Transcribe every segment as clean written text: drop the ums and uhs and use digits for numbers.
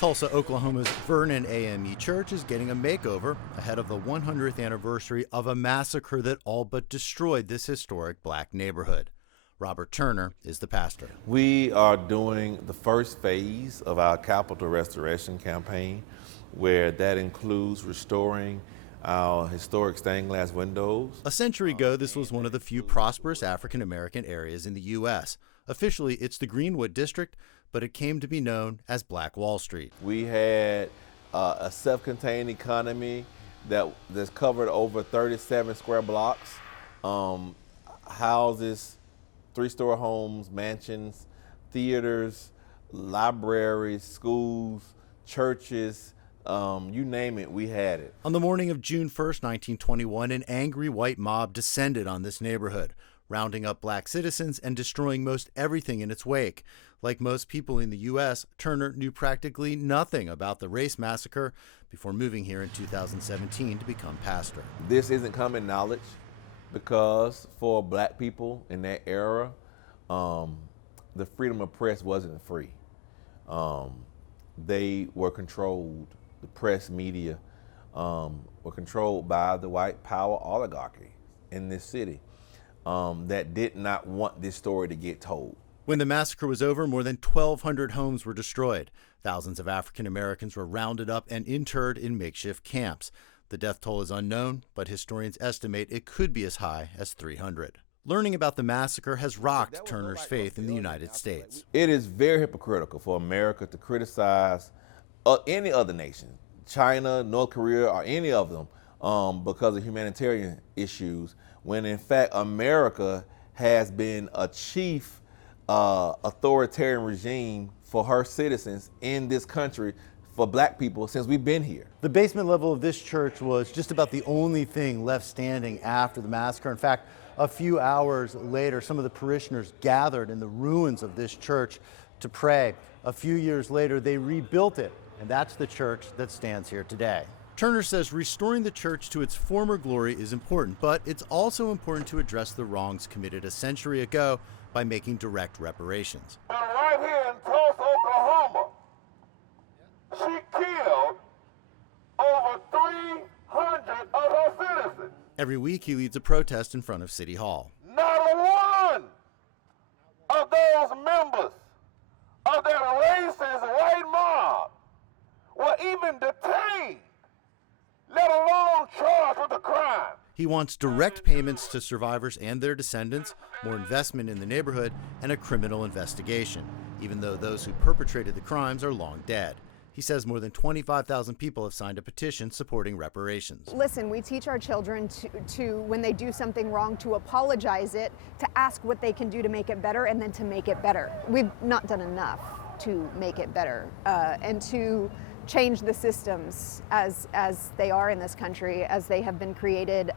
Tulsa, Oklahoma's Vernon AME Church is getting a makeover ahead of the 100th anniversary of a massacre that all but destroyed this historic black neighborhood. Robert Turner is the pastor. We are doing the first phase of our capital restoration campaign, where that includes restoring our historic stained glass windows. A century ago, this was one of the few prosperous African American areas in the U.S. Officially, it's the Greenwood District, but it came to be known as Black Wall Street. We had a self-contained economy that's covered over 37 square blocks, houses, three-story homes, mansions, theaters, libraries, schools, churches, you name it, we had it. On the morning of June 1st, 1921, an angry white mob descended on this neighborhood, rounding up black citizens and destroying most everything in its wake. Like most people in the U.S., Turner knew practically nothing about the race massacre before moving here in 2017 to become pastor. This isn't common knowledge because for black people in that era, the freedom of press wasn't free. They were controlled, the press media were controlled by the white power oligarchy in this city that did not want this story to get told. When the massacre was over, more than 1,200 homes were destroyed. Thousands of African Americans were rounded up and interred in makeshift camps. The death toll is unknown, but historians estimate it could be as high as 300. Learning about the massacre has rocked Turner's faith in the United States. It is very hypocritical for America to criticize any other nation, China, North Korea, or any of them, because of humanitarian issues, when in fact America has been a chief authoritarian regime for her citizens in this country for black people since we've been here. The basement level of this church was just about the only thing left standing after the massacre. In fact, a few hours later, some of the parishioners gathered in the ruins of this church to pray. A few years later, they rebuilt it, and that's the church that stands here today. Turner says restoring the church to its former glory is important, but it's also important to address the wrongs committed a century ago by making direct reparations. And right here in Tulsa, Oklahoma, she killed over 300 of her citizens. Every week, he leads a protest in front of City Hall. Not a one of those members of that racist white mob were even detained, let alone charged with a crime. He wants direct payments to survivors and their descendants, more investment in the neighborhood, and a criminal investigation, even though those who perpetrated the crimes are long dead. He says more than 25,000 people have signed a petition supporting reparations. Listen, we teach our children to, when they do something wrong, to apologize it, to ask what they can do to make it better, and then to make it better. We've not done enough to make it better, and to change the systems as they are in this country, as they have been created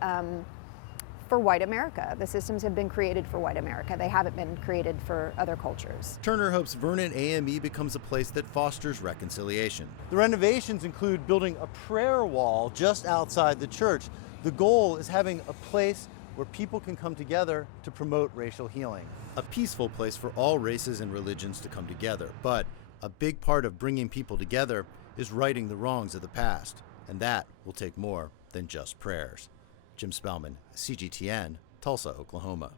for white America. The systems have been created for white America. They haven't been created for other cultures. Turner hopes Vernon AME becomes a place that fosters reconciliation. The renovations include building a prayer wall just outside the church. The goal is having a place where people can come together to promote racial healing. A peaceful place for all races and religions to come together. But a big part of bringing people together is righting the wrongs of the past, and that will take more than just prayers. Jim Spellman, CGTN, Tulsa, Oklahoma.